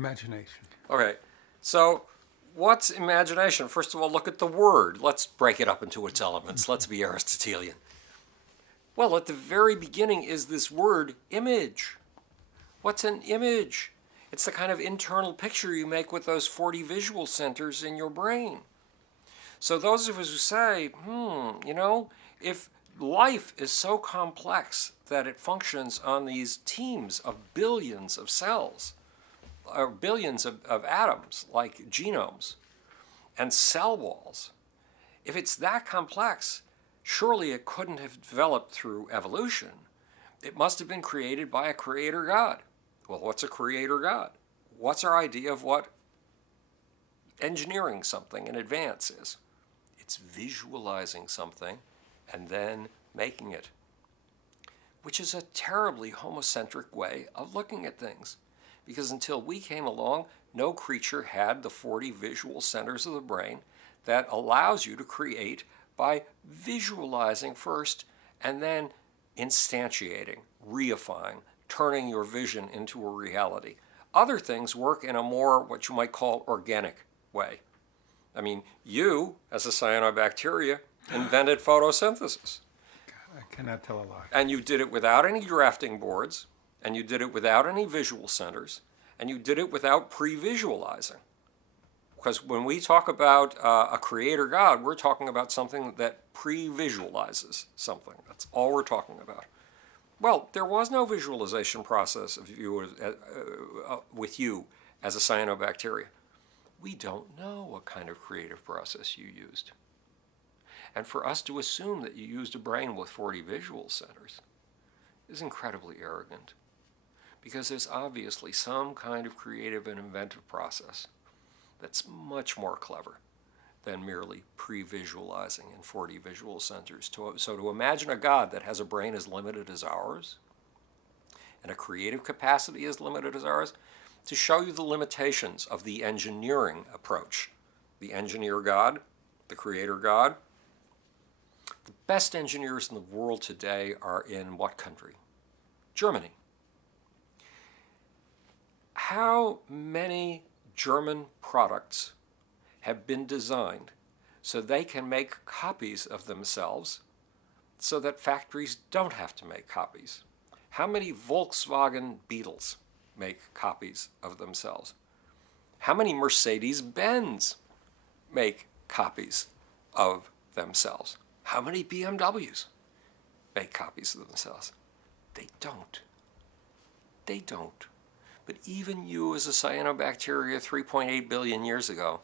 Imagination. Okay, so what's imagination? First of all, look at the word. Let's break it up into its elements. Let's be Aristotelian. Well, at the very beginning is this word image. What's an image? It's the kind of internal picture you make with those 40 visual centers in your brain. So those of us who say, if life is so complex that it functions on these teams of billions of cells, or billions of atoms, like genomes, and cell walls, if it's that complex, surely it couldn't have developed through evolution. It must have been created by a creator God. Well, what's a creator God? What's our idea of what engineering something in advance is? It's visualizing something and then making it, which is a terribly homocentric way of looking at things. Because until we came along, no creature had the 40 visual centers of the brain that allows you to create by visualizing first and then instantiating, reifying, turning your vision into a reality. Other things work in a more, what you might call, organic way. I mean, you, as a cyanobacteria, invented photosynthesis. I cannot tell a lie. And you did it without any drafting boards, and you did it without any visual centers, and you did it without pre-visualizing. Because when we talk about a creator God, we're talking about something that pre-visualizes something. That's all we're talking about. Well, there was no visualization process of with you as a cyanobacteria. We don't know what kind of creative process you used. And for us to assume that you used a brain with 40 visual centers is incredibly arrogant, because there's obviously some kind of creative and inventive process that's much more clever than merely pre-visualizing in 40 visual centers. So to imagine a God that has a brain as limited as ours and a creative capacity as limited as ours, to show you the limitations of the engineering approach. The engineer God, the creator God. The best engineers in the world today are in what country? Germany. How many German products have been designed so they can make copies of themselves so that factories don't have to make copies? How many Volkswagen Beetles make copies of themselves? How many Mercedes-Benz make copies of themselves? How many BMWs make copies of themselves? They don't. They don't. But even you as a cyanobacteria 3.8 billion years ago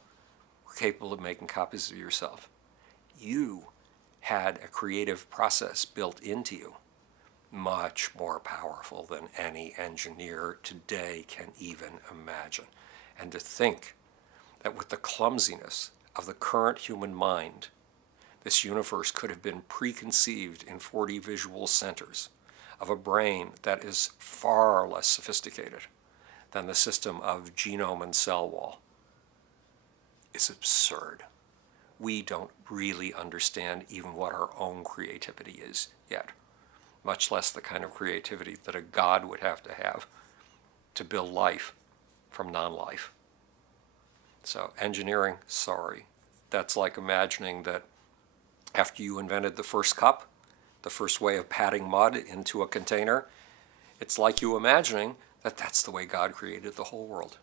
were capable of making copies of yourself. You had a creative process built into you, much more powerful than any engineer today can even imagine. And to think that with the clumsiness of the current human mind, this universe could have been preconceived in 40 visual centers of a brain that is far less sophisticated than the system of genome and cell wall is absurd. We don't really understand even what our own creativity is yet, much less the kind of creativity that a God would have to build life from non-life. So engineering, sorry. That's like imagining that after you invented the first cup, the first way of patting mud into a container, it's like you imagining that that's the way God created the whole world.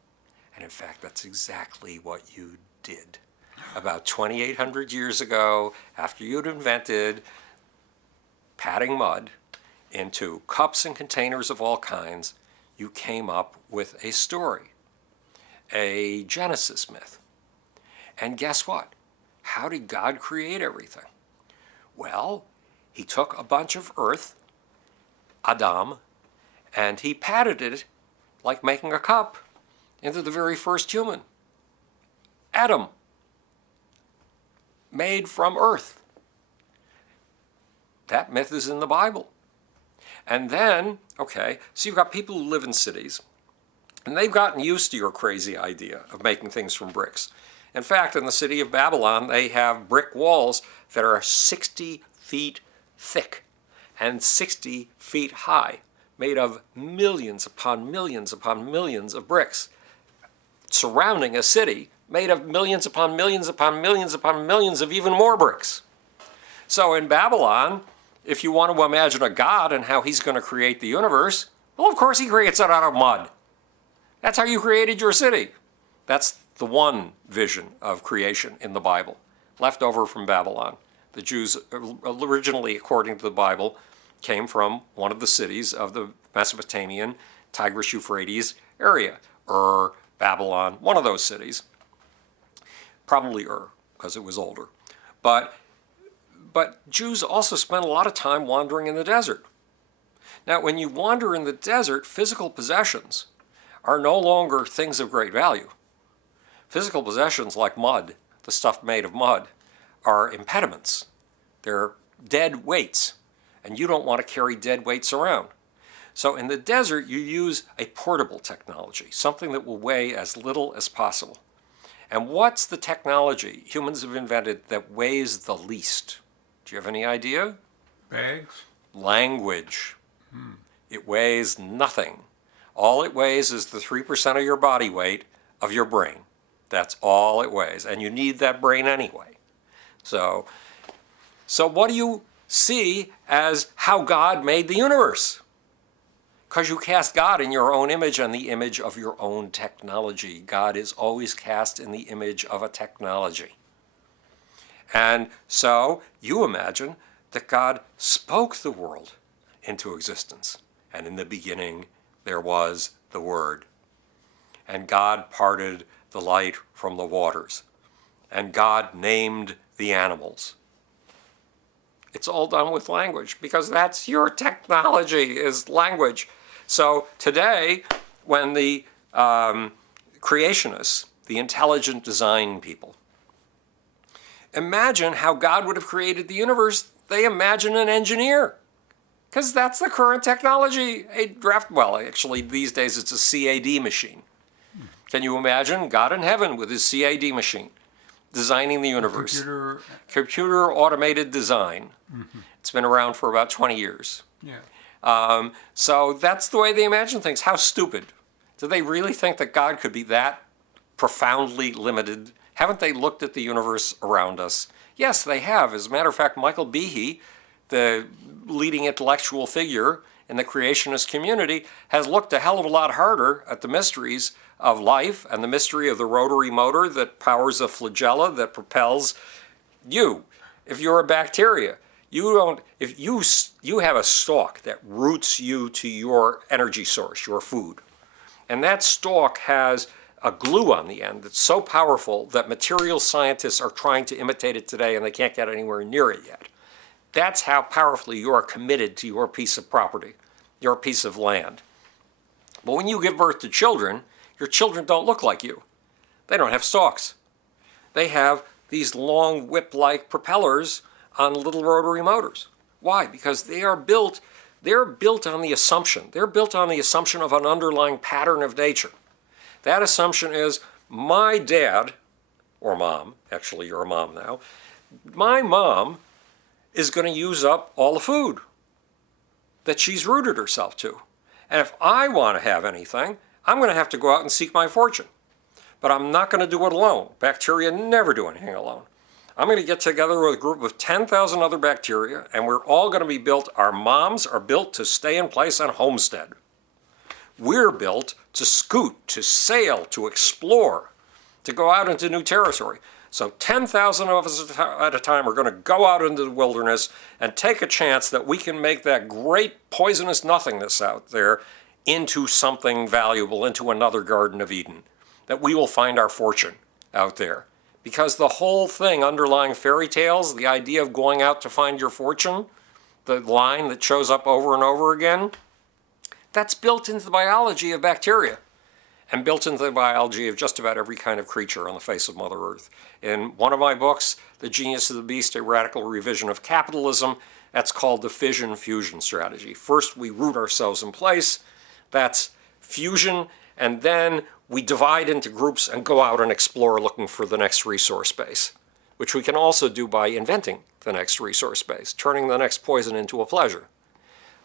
And in fact, that's exactly what you did. About 2,800 years ago, after you'd invented patting mud into cups and containers of all kinds, you came up with a story, a Genesis myth. And guess what? How did God create everything? Well, he took a bunch of earth, Adam, and he patted it like making a cup into the very first human, Adam, made from earth. That myth is in the Bible. And then, okay, so you've got people who live in cities, and they've gotten used to your crazy idea of making things from bricks. In fact, in the city of Babylon, they have brick walls that are 60 feet thick and 60 feet high, made of millions upon millions upon millions of bricks. surrounding a city made of millions upon millions upon millions upon millions of even more bricks. So in Babylon, if you want to imagine a god and how he's going to create the universe, well, of course he creates it out of mud. That's how you created your city. That's the one vision of creation in the Bible, left over from Babylon. The Jews originally, according to the Bible, came from one of the cities of the Mesopotamian Tigris-Euphrates area, Babylon, one of those cities. Probably because it was older. But Jews also spent a lot of time wandering in the desert. Now, when you wander in the desert, physical possessions are no longer things of great value. Physical possessions like mud, the stuff made of mud, are impediments. They're dead weights, and you don't want to carry dead weights around. So in the desert, you use a portable technology, something that will weigh as little as possible. And what's the technology humans have invented that weighs the least? Do you have any idea? Bags? Language. It weighs nothing. All it weighs is the 3% of your body weight of your brain. That's all it weighs. And you need that brain anyway. So what do you see as how God made the universe? Because you cast God in your own image and the image of your own technology. God is always cast in the image of a technology. And so you imagine that God spoke the world into existence. And in the beginning, there was the Word. And God parted the light from the waters. And God named the animals. It's all done with language because that's your technology, is language. So today, when the creationists, the intelligent design people, imagine how God would have created the universe, they imagine an engineer. Because that's the current technology. Actually, these days it's a CAD machine. Can you imagine God in heaven with his CAD machine designing the universe? Computer automated design. Mm-hmm. It's been around for about 20 years. Yeah. So that's the way they imagine things. How stupid. Do they really think that God could be that profoundly limited? Haven't they looked at the universe around us? Yes, they have. As a matter of fact, Michael Behe, the leading intellectual figure in the creationist community, has looked a hell of a lot harder at the mysteries of life and the mystery of the rotary motor that powers a flagella that propels you. If you're a bacteria, if you have a stalk that roots you to your energy source, your food, and that stalk has a glue on the end that's so powerful that material scientists are trying to imitate it today and they can't get anywhere near it yet. That's how powerfully you are committed to your piece of property, your piece of land. But when you give birth to children, your children don't look like you. They don't have stalks. They have these long whip-like propellers on little rotary motors. Why? Because they're built on the assumption. They're built on the assumption of an underlying pattern of nature. That assumption is my dad, or mom, actually you're a mom now, my mom is going to use up all the food that she's rooted herself to. And if I want to have anything, I'm going to have to go out and seek my fortune. But I'm not going to do it alone. Bacteria never do anything alone. I'm going to get together with a group of 10,000 other bacteria, and we're all going to be built. Our moms are built to stay in place and homestead. We're built to scoot, to sail, to explore, to go out into new territory. So 10,000 of us at a time are going to go out into the wilderness and take a chance that we can make that great poisonous nothingness out there into something valuable, into another Garden of Eden, that we will find our fortune out there. Because the whole thing underlying fairy tales, the idea of going out to find your fortune, the line that shows up over and over again, that's built into the biology of bacteria and built into the biology of just about every kind of creature on the face of Mother Earth. In one of my books, The Genius of the Beast, a Radical Revision of Capitalism, that's called the fission-fusion strategy. First, we root ourselves in place. That's fusion. And then we divide into groups and go out and explore looking for the next resource base, which we can also do by inventing the next resource base, turning the next poison into a pleasure,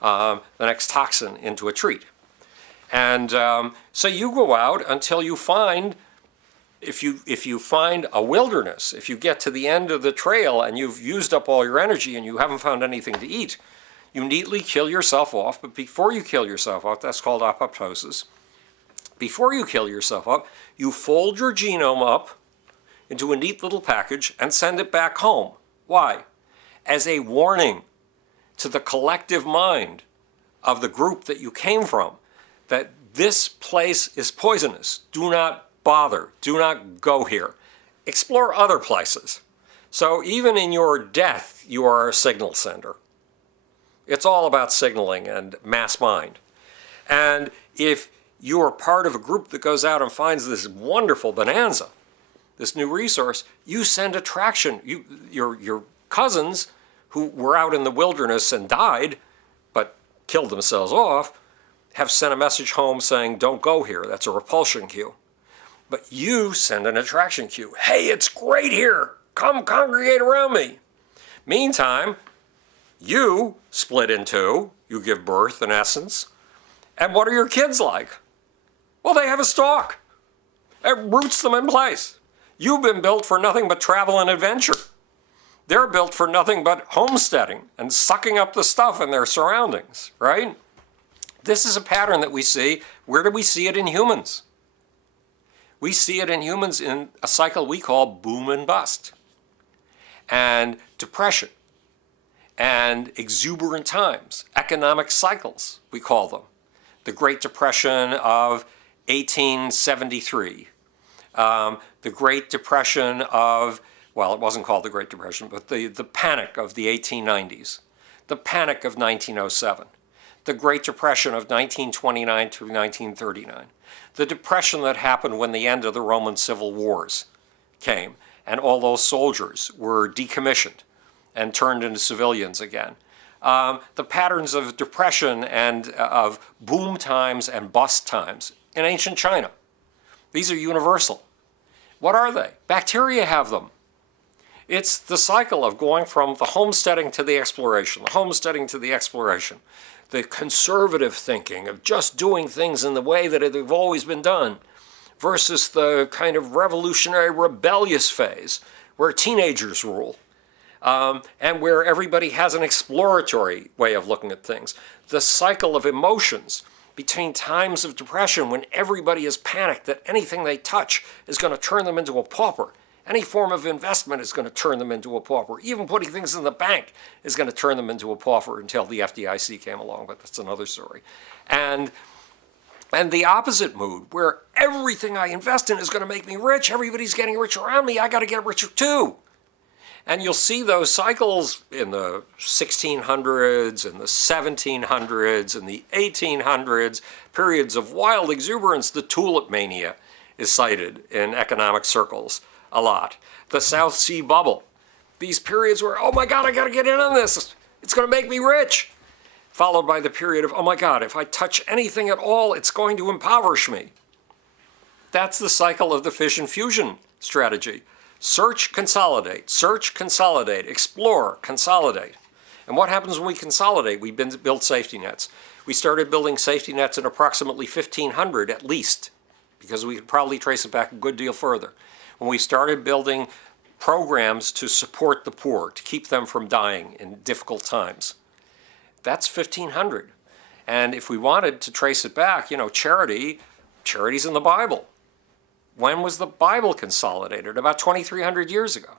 the next toxin into a treat. And so you go out until you find if you find a wilderness, if you get to the end of the trail and you've used up all your energy and you haven't found anything to eat, you neatly kill yourself off. But before you kill yourself off, that's called apoptosis. Before you kill yourself up, you fold your genome up into a neat little package and send it back home. Why? As a warning to the collective mind of the group that you came from that this place is poisonous. Do not bother. Do not go here. Explore other places. So even in your death, you are a signal sender. It's all about signaling and mass mind. And if you are part of a group that goes out and finds this wonderful bonanza, this new resource, you send attraction. Your cousins who were out in the wilderness and died, but killed themselves off, have sent a message home saying, don't go here. That's a repulsion cue. But you send an attraction cue. Hey, it's great here. Come congregate around me. Meantime, you split in two. You give birth, in essence. And what are your kids like? Well, they have a stalk. It roots them in place. You've been built for nothing but travel and adventure. They're built for nothing but homesteading and sucking up the stuff in their surroundings, right? This is a pattern that we see. Where do we see it in humans? We see it in humans in a cycle we call boom and bust, and depression, and exuberant times, economic cycles, we call them. The Great Depression of 1873, the Great Depression of, well, it wasn't called the Great Depression, but the panic of the 1890s, the panic of 1907, the Great Depression of 1929 to 1939, the depression that happened when the end of the Roman civil wars came and all those soldiers were decommissioned and turned into civilians again. The patterns of depression and of boom times and bust times in ancient China. These are universal. What are they? Bacteria have them. It's the cycle of going from the homesteading to the exploration, the homesteading to the exploration, the conservative thinking of just doing things in the way that they've always been done, versus the kind of revolutionary rebellious phase where teenagers rule, and where everybody has an exploratory way of looking at things. The cycle of emotions between times of depression when everybody is panicked that anything they touch is going to turn them into a pauper. Any form of investment is going to turn them into a pauper. Even putting things in the bank is going to turn them into a pauper until the FDIC came along, but that's another story. And the opposite mood, where everything I invest in is going to make me rich. Everybody's getting rich around me. I got to get richer too. And you'll see those cycles in the 1600s and the 1700s and the 1800s, periods of wild exuberance. The tulip mania is cited in economic circles a lot. The South Sea bubble. These periods where, oh my God, I got to get in on this. It's going to make me rich. Followed by the period of, oh my God, if I touch anything at all, it's going to impoverish me. That's the cycle of the fission fusion strategy. Search, consolidate, explore, consolidate. And what happens when we consolidate? We build safety nets. We started building safety nets in approximately 1500 at least, because we could probably trace it back a good deal further. When we started building programs to support the poor, to keep them from dying in difficult times. That's 1500. And if we wanted to trace it back, charity's in the Bible. When was the Bible consolidated? About 2,300 years ago.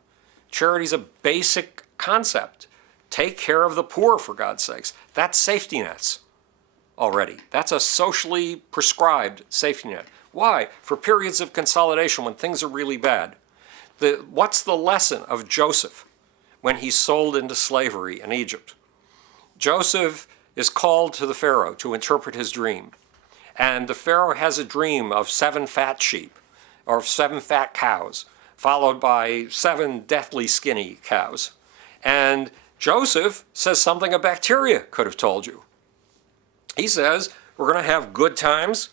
Charity's a basic concept. Take care of the poor, for God's sakes. That's safety nets already. That's a socially prescribed safety net. Why? For periods of consolidation when things are really bad. What's the lesson of Joseph when he's sold into slavery in Egypt? Joseph is called to the Pharaoh to interpret his dream. And the Pharaoh has a dream of 7 fat sheep or 7 fat cows, followed by 7 deathly skinny cows. And Joseph says something a bacteria could have told you. He says, we're going to have good times,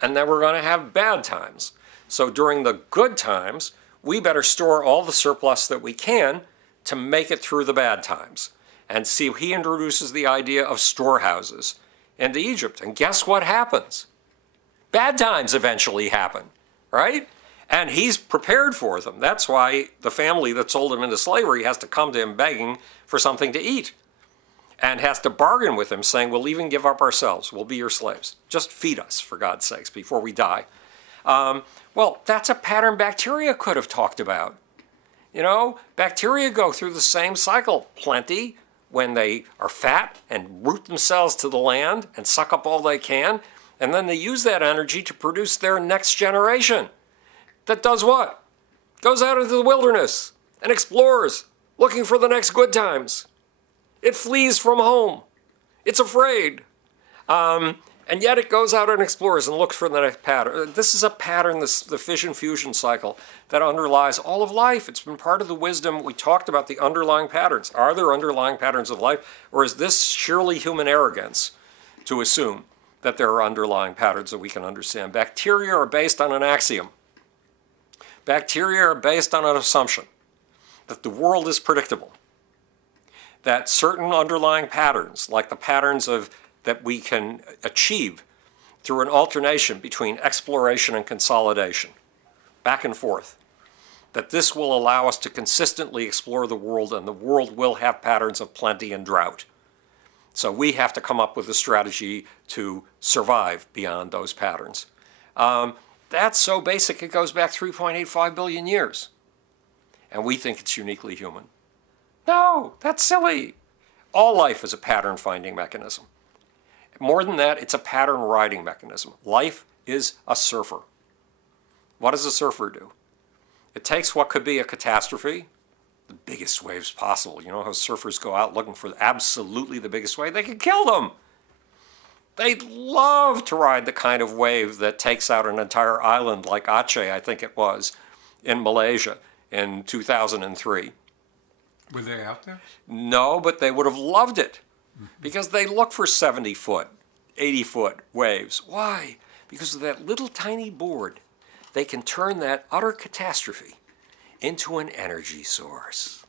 and then we're going to have bad times. So during the good times, we better store all the surplus that we can to make it through the bad times. And see, he introduces the idea of storehouses into Egypt. And guess what happens? Bad times eventually happen, right? And he's prepared for them. That's why the family that sold him into slavery has to come to him begging for something to eat and has to bargain with him, saying, we'll even give up ourselves. We'll be your slaves. Just feed us, for God's sakes, before we die. Well, that's a pattern bacteria could have talked about. You know, bacteria go through the same cycle. Plenty, when they are fat and root themselves to the land and suck up all they can, and then they use that energy to produce their next generation. That does what? Goes out into the wilderness and explores, looking for the next good times. It flees from home. It's afraid. And yet it goes out and explores and looks for the next pattern. This is a pattern, the fission-fusion cycle, that underlies all of life. It's been part of the wisdom. We talked about the underlying patterns. Are there underlying patterns of life? Or is this sheerly human arrogance to assume that there are underlying patterns that we can understand? Bacteria are based on an axiom. Bacteria are based on an assumption that the world is predictable, that certain underlying patterns, like the patterns that we can achieve through an alternation between exploration and consolidation, back and forth, that this will allow us to consistently explore the world, and the world will have patterns of plenty and drought. So we have to come up with a strategy to survive beyond those patterns. That's so basic it goes back 3.85 billion years. And we think it's uniquely human. No, that's silly. All life is a pattern-finding mechanism. More than that, it's a pattern-riding mechanism. Life is a surfer. What does a surfer do? It takes what could be a catastrophe, the biggest waves possible. You know how surfers go out looking for absolutely the biggest wave? They can kill them. They love to ride the kind of wave that takes out an entire island like Aceh, I think it was, in Malaysia in 2003. Were they out there? No, but they would have loved it because they look for 70-foot, 80-foot waves. Why? Because of that little tiny board, they can turn that utter catastrophe into an energy source.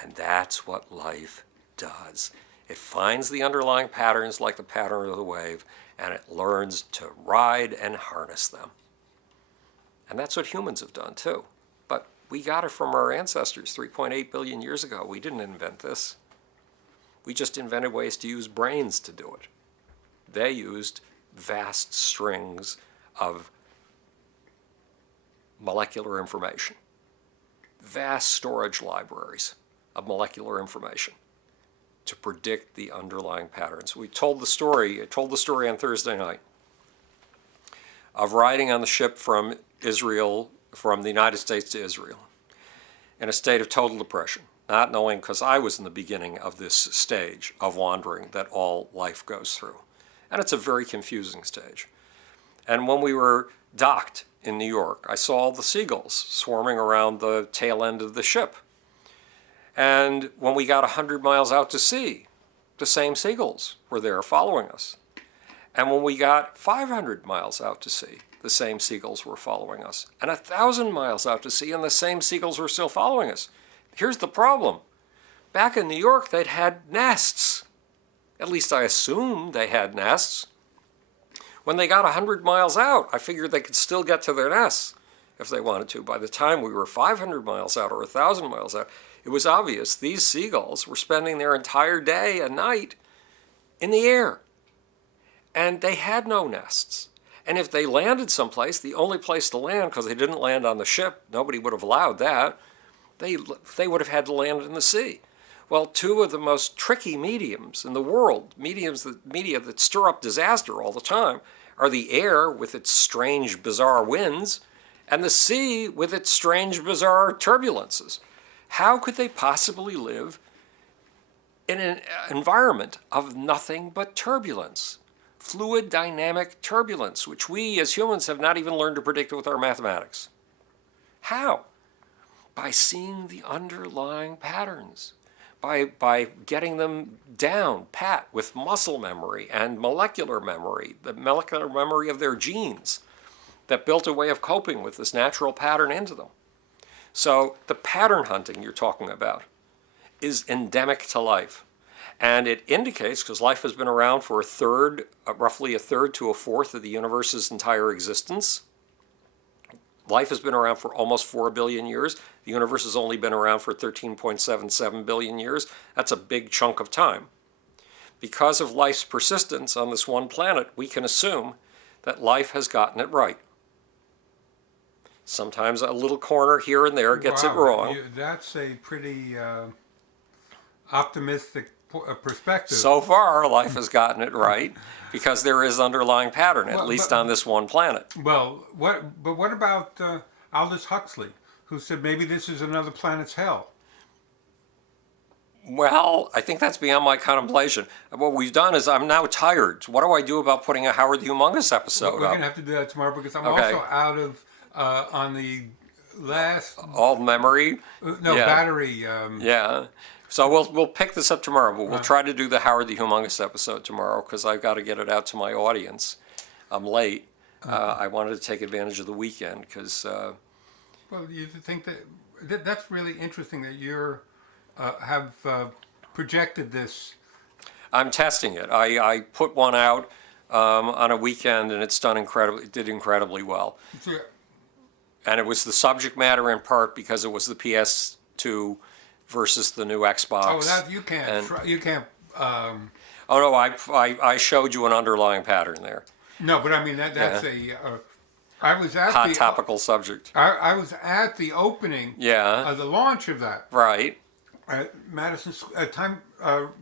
And that's what life does. It finds the underlying patterns like the pattern of the wave, and it learns to ride and harness them. And that's what humans have done too. But we got it from our ancestors 3.8 billion years ago. We didn't invent this. We just invented ways to use brains to do it. They used vast strings of molecular information, vast storage libraries of molecular information to predict the underlying patterns. I told the story on Thursday night of riding on the ship from Israel, from the United States to Israel, in a state of total depression, not knowing, because I was in the beginning of this stage of wandering that all life goes through. And it's a very confusing stage. And when we were docked in New York, I saw all the seagulls swarming around the tail end of the ship. And when we got 100 miles out to sea, the same seagulls were there following us. And when we got 500 miles out to sea, the same seagulls were following us. And 1,000 miles out to sea, and the same seagulls were still following us. Here's the problem. Back in New York, they'd had nests. At least I assumed they had nests. When they got 100 miles out, I figured they could still get to their nests if they wanted to. By the time we were 500 miles out or 1,000 miles out, it was obvious these seagulls were spending their entire day and night in the air. And they had no nests. And if they landed someplace, the only place to land, because they didn't land on the ship, nobody would have allowed that, they would have had to land in the sea. Well, two of the most tricky mediums in the world, media that stir up disaster all the time, are the air with its strange, bizarre winds, and the sea with its strange, bizarre turbulences. How could they possibly live in an environment of nothing but turbulence? Fluid dynamic turbulence, which we as humans have not even learned to predict with our mathematics. How? By seeing the underlying patterns, by getting them down pat with muscle memory and molecular memory, the molecular memory of their genes that built a way of coping with this natural pattern into them. So the pattern hunting you're talking about is endemic to life. And it indicates, because life has been around for roughly a third to a fourth of the universe's entire existence, Life has been around for almost 4 billion years. The universe has only been around for 13.77 billion years. That's a big chunk of time. Because of life's persistence on this one planet, we can assume that life has gotten it right. Sometimes a little corner here and there gets it wrong. That's a pretty optimistic perspective. So far, life has gotten it right because there is underlying pattern, at least on this one planet. Well, what about Aldous Huxley, who said maybe this is another planet's hell? Well, I think that's beyond my contemplation. What we've done is I'm now tired. What do I do about putting a Howard the Humongous episode We're up? going to have to do that tomorrow because I'm Okay. also out of, on the last, All memory? Yeah. battery. Yeah. So we'll pick this up tomorrow, but we'll try to do the Howard the Humongous episode tomorrow because I've got to get it out to my audience. I'm late. I wanted to take advantage of the weekend because... Well, you think that's really interesting that you're have projected this. I'm testing it. I put one out on a weekend and it's did incredibly well. And it was the subject matter in part because it was the PS2 versus the new Xbox. Oh, that you can't. And- You can't. Oh no, I showed you an underlying pattern there. No, but I mean that's I was at Hot the topical subject. I was at the opening. Yeah. The launch of that. Right. At Madison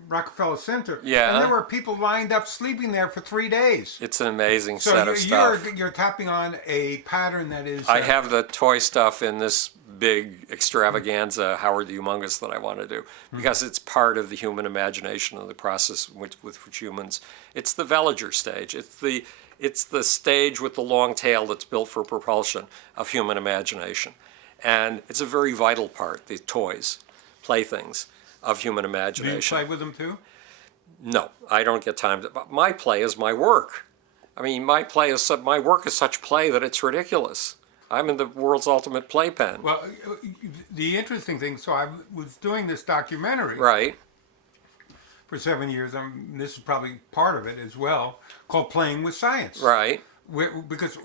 Rockefeller Center. Yeah. And there were people lined up sleeping there for 3 days. It's an amazing So set of stuff. you're tapping on a pattern that is. I have the toy stuff in this big extravaganza Howard the Humongous that I want to do because it's part of the human imagination and the process with which humans. It's the Veliger stage. It's the stage with the long tail that's built for propulsion of human imagination, and it's a very vital part. The toys, playthings of human Do you imagination. play with them too? No, I don't get time to. My play is my work. I mean, my work is such play that it's ridiculous. I'm in the world's ultimate playpen. Well, the interesting thing. So I was doing this documentary Right. for 7 years. This is probably part of it as well, called "Playing with Science." Right. Because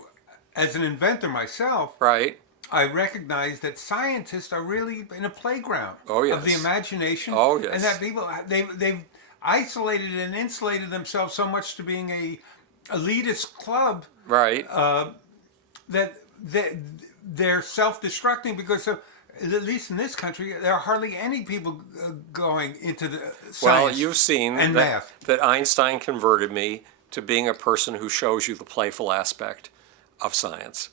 as an inventor myself, Right. I recognize that scientists are really in a playground Oh, yes. of the imagination. Oh, yes. And that people they've isolated and insulated themselves so much to being a elitist club Right. that they're self-destructing because of, at least in this country, there are hardly any people going into the science. Well, you've seen and math. that Einstein converted me to being a person who shows you the playful aspect of science,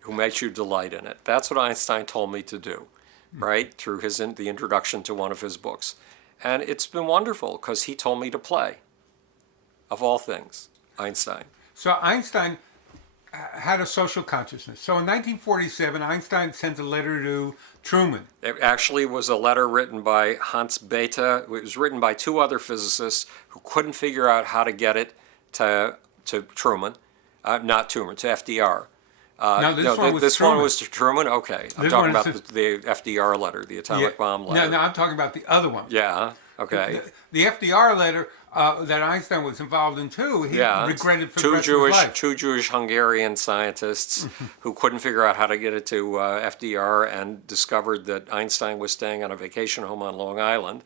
who makes you delight in it. That's what Einstein told me to do, right? Through the introduction to one of his books. And it's been wonderful because he told me to play, of all things, Einstein. So Einstein had a social consciousness. So in 1947, Einstein sent a letter to Truman. It actually was a letter written by Hans Bethe. It was written by two other physicists who couldn't figure out how to get it to Truman, not Truman, to FDR. No, this one was to Truman. Okay, I'm This talking one about is the FDR letter, the atomic bomb letter. No, I'm talking about the other one. Yeah. Okay. The FDR letter that Einstein was involved in too. He regretted for the rest of his life. Two Jewish Hungarian scientists who couldn't figure out how to get it to FDR and discovered that Einstein was staying on a vacation home on Long Island.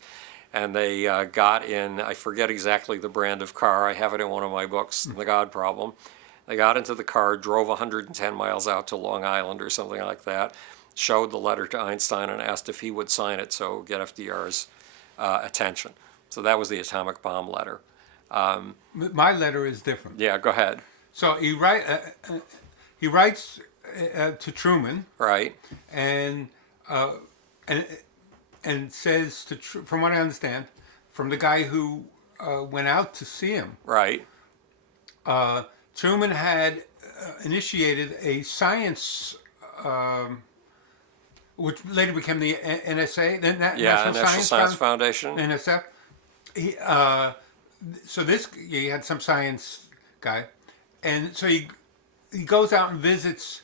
And they got in, I forget exactly the brand of car, I have it in one of my books, The God Problem. They got into the car, drove 110 miles out to Long Island or something like that, showed the letter to Einstein and asked if he would sign it so get FDR's attention. So that was the atomic bomb letter. My letter is different. Yeah, go ahead. So he writes to Truman, Right. and says from what I understand, from the guy who went out to see him, Right. Truman had initiated a science, which later became the NSA, the National Science Foundation. NSF. He had some science guy, and so he goes out and visits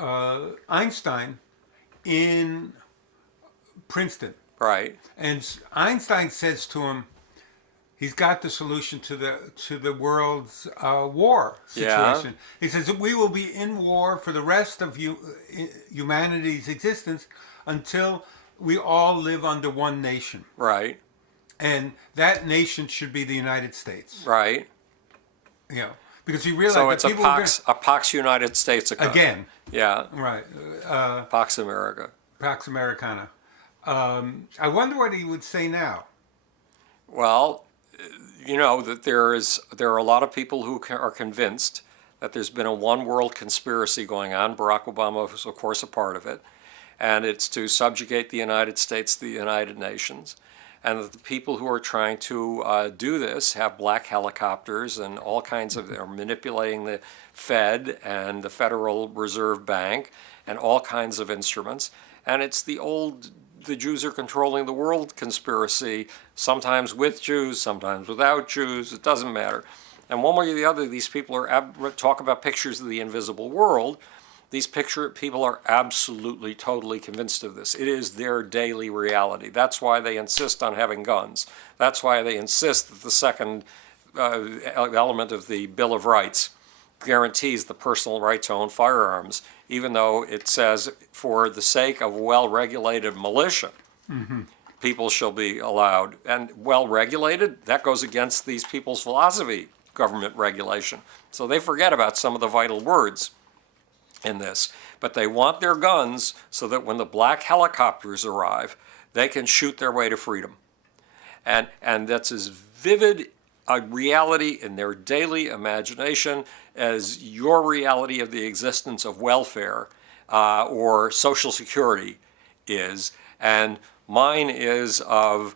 Einstein in Princeton. Right. And Einstein says to him, He's got the solution to the world's war Yeah. situation. He says that we will be in war for the rest of humanity's existence until we all live under one nation, Right. and that nation should be the United States. Right. You know, because he realized So that it's a people were Pax United States again, Yeah. right? Pax America. Pax Americana. I wonder what he would say now. Well, you know that there are a lot of people who are convinced that there's been a one world conspiracy going on. Barack Obama was, of course, a part of it, and it's to subjugate the United States to the United Nations, and that the people who are trying to do this have black helicopters and all kinds of are manipulating the Fed and the Federal Reserve Bank and all kinds of instruments, and it's the Jews are controlling the world conspiracy, sometimes with Jews, sometimes without Jews, it doesn't matter. And one way or the other, these people talk about pictures of the invisible world. These people are absolutely, totally convinced of this. It is their daily reality. That's why they insist on having guns. That's why they insist that the second element of the Bill of Rights guarantees the personal right to own firearms, even though it says, for the sake of well-regulated militia, people shall be allowed. And well-regulated, that goes against these people's philosophy, government regulation. So they forget about some of the vital words in this. But they want their guns so that when the black helicopters arrive, they can shoot their way to freedom. And that's as vivid a reality in their daily imagination as your reality of the existence of welfare or Social Security is. And mine is of,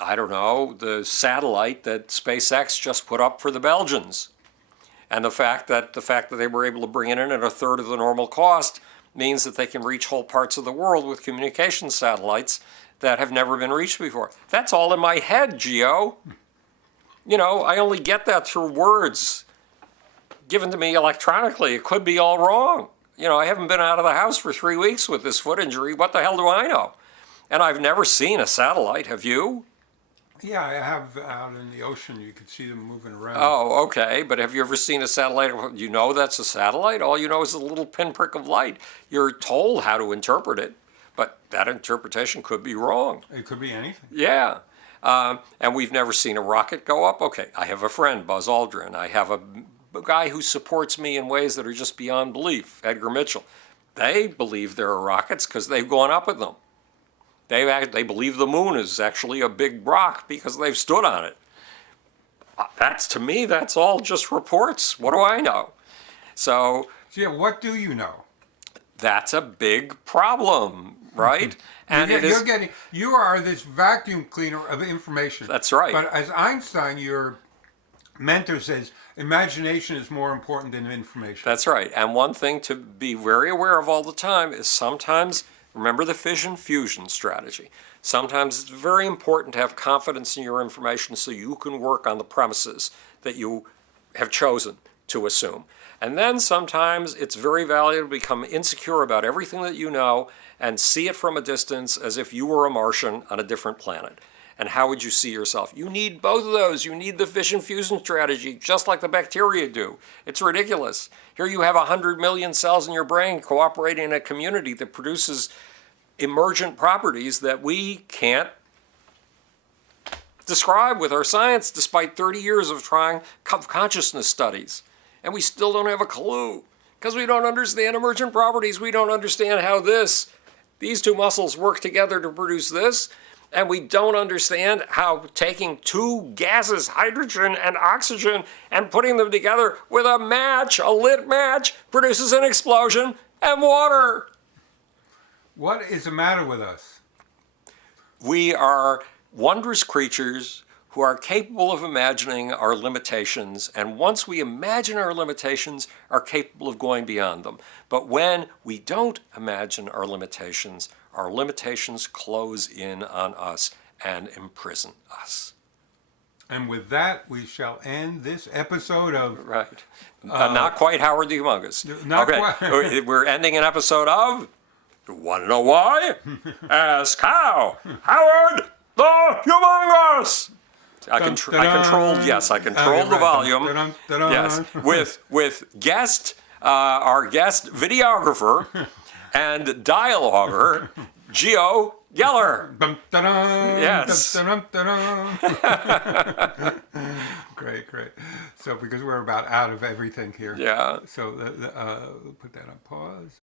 I don't know, the satellite that SpaceX just put up for the Belgians. And the fact that they were able to bring it in at a third of the normal cost means that they can reach whole parts of the world with communication satellites that have never been reached before. That's all in my head, Gio. You know, I only get that through words given to me electronically. It could be all wrong. You know, I haven't been out of the house for 3 weeks with this foot injury. What the hell do I know? And I've never seen a satellite. Have you? Yeah, I have out in the ocean. You can see them moving around. Oh, okay. But have you ever seen a satellite? You know that's a satellite? All you know is a little pinprick of light. You're told how to interpret it, but that interpretation could be wrong. It could be anything. Yeah. And we've never seen a rocket go up. Okay, I have a friend, Buzz Aldrin. I have a guy who supports me in ways that are just beyond belief, Edgar Mitchell. They believe there are rockets because they've gone up with them. They believe the moon is actually a big rock because they've stood on it. To me, that's all just reports. What do I know? So yeah, what do you know? That's a big problem, right? And you are this vacuum cleaner of information. That's right. But as Einstein, your mentor, says, imagination is more important than information. That's right. And one thing to be very aware of all the time is sometimes, remember the fission-fusion strategy. Sometimes it's very important to have confidence in your information so you can work on the premises that you have chosen to assume. And then sometimes it's very valuable to become insecure about everything that you know and see it from a distance as if you were a Martian on a different planet. And how would you see yourself? You need both of those. You need the fission-fusion strategy, just like the bacteria do. It's ridiculous. Here you have 100 million cells in your brain cooperating in a community that produces emergent properties that we can't describe with our science, despite 30 years of trying consciousness studies. And we still don't have a clue, because we don't understand emergent properties. We don't understand how these two muscles work together to produce this. And we don't understand how taking two gases, hydrogen and oxygen, and putting them together with a match, a lit match, produces an explosion and water. What is the matter with us? We are wondrous creatures who are capable of imagining our limitations, and once we imagine our limitations, are capable of going beyond them. But when we don't imagine our limitations close in on us and imprison us. And with that, we shall end this episode of... Right. Not quite Howard the Humongous. Not okay. quite. We're ending an episode of... You want to know why? Ask how. Howard the Humongous! I controlled. Yes, I controlled the volume. Yes, with our guest videographer and dialoguer, Geo Geller. Yes. Great. So because we're about out of everything here. Yeah. So put that on pause.